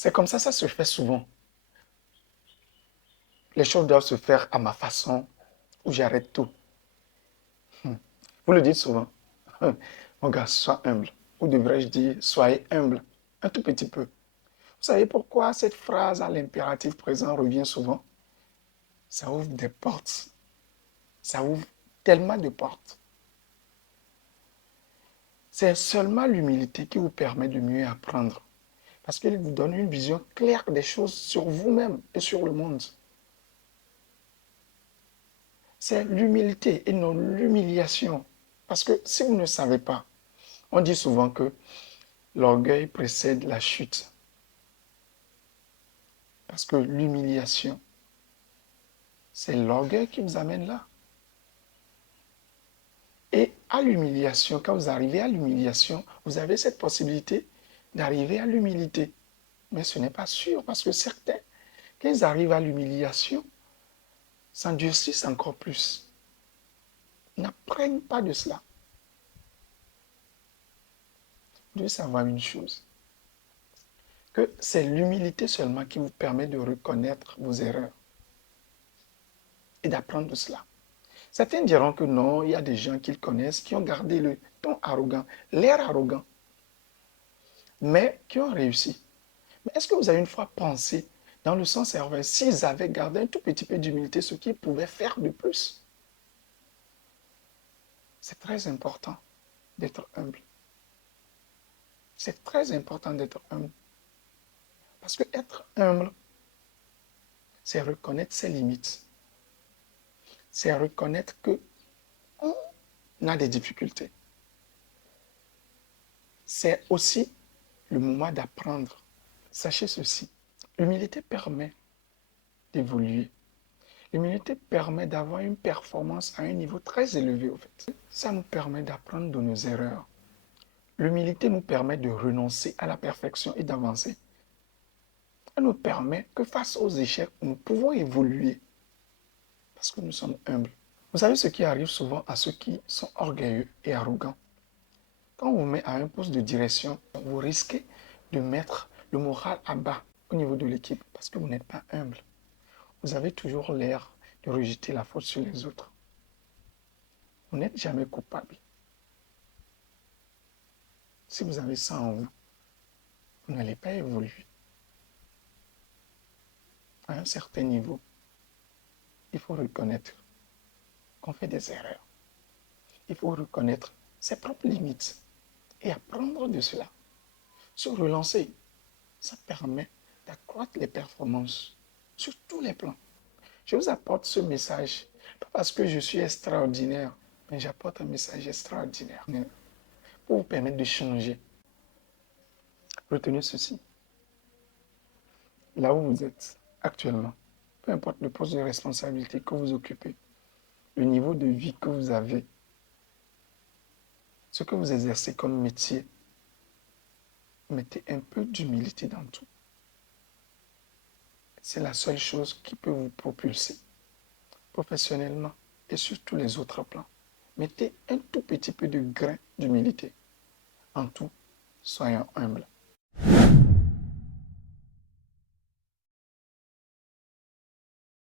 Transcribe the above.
C'est comme ça se fait souvent. Les choses doivent se faire à ma façon ou j'arrête tout. Vous le dites souvent. Mon gars, sois humble. Ou devrais-je dire, soyez humble. Un tout petit peu. Vous savez pourquoi cette phrase à l'impératif présent revient souvent? Ça ouvre des portes. Ça ouvre tellement de portes. C'est seulement l'humilité qui vous permet de mieux apprendre. Parce qu'il vous donne une vision claire des choses sur vous-même et sur le monde. C'est l'humilité et non l'humiliation. Parce que si vous ne savez pas, on dit souvent que l'orgueil précède la chute. Parce que l'humiliation, c'est l'orgueil qui vous amène là. Et à l'humiliation, quand vous arrivez à l'humiliation, vous avez cette possibilité d'arriver à l'humilité. Mais ce n'est pas sûr parce que certains, quand ils arrivent à l'humiliation, s'endurcissent encore plus. N'apprennent pas de cela. Vous devez savoir une chose, que c'est l'humilité seulement qui vous permet de reconnaître vos erreurs et d'apprendre de cela. Certains diront que non, il y a des gens qu'ils connaissent qui ont gardé le ton arrogant, l'air arrogant, mais qui ont réussi. Mais est-ce que vous avez une fois pensé dans le sens inverse, s'ils avaient gardé un tout petit peu d'humilité, ce qu'ils pouvaient faire de plus? C'est très important d'être humble. C'est très important d'être humble. Parce que être humble, c'est reconnaître ses limites. C'est reconnaître qu'on a des difficultés. C'est aussi le moment d'apprendre. Sachez ceci, l'humilité permet d'évoluer. L'humilité permet d'avoir une performance à un niveau très élevé, au fait. Ça nous permet d'apprendre de nos erreurs. L'humilité nous permet de renoncer à la perfection et d'avancer. Elle nous permet que face aux échecs, nous pouvons évoluer parce que nous sommes humbles. Vous savez ce qui arrive souvent à ceux qui sont orgueilleux et arrogants. Quand on vous met à un poste de direction, vous risquez de mettre le moral à bas au niveau de l'équipe parce que vous n'êtes pas humble. Vous avez toujours l'air de rejeter la faute sur les autres. Vous n'êtes jamais coupable. Si vous avez ça en vous, vous n'allez pas évoluer. À un certain niveau, il faut reconnaître qu'on fait des erreurs. Il faut reconnaître ses propres limites et apprendre de cela. Se relancer, ça permet d'accroître les performances sur tous les plans. Je vous apporte ce message, pas parce que je suis extraordinaire, mais j'apporte un message extraordinaire pour vous permettre de changer. Retenez ceci. Là où vous êtes actuellement, peu importe le poste de responsabilité que vous occupez, le niveau de vie que vous avez, ce que vous exercez comme métier, mettez un peu d'humilité dans tout. C'est la seule chose qui peut vous propulser professionnellement et sur tous les autres plans. Mettez un tout petit peu de grain d'humilité. En tout, soyons humbles.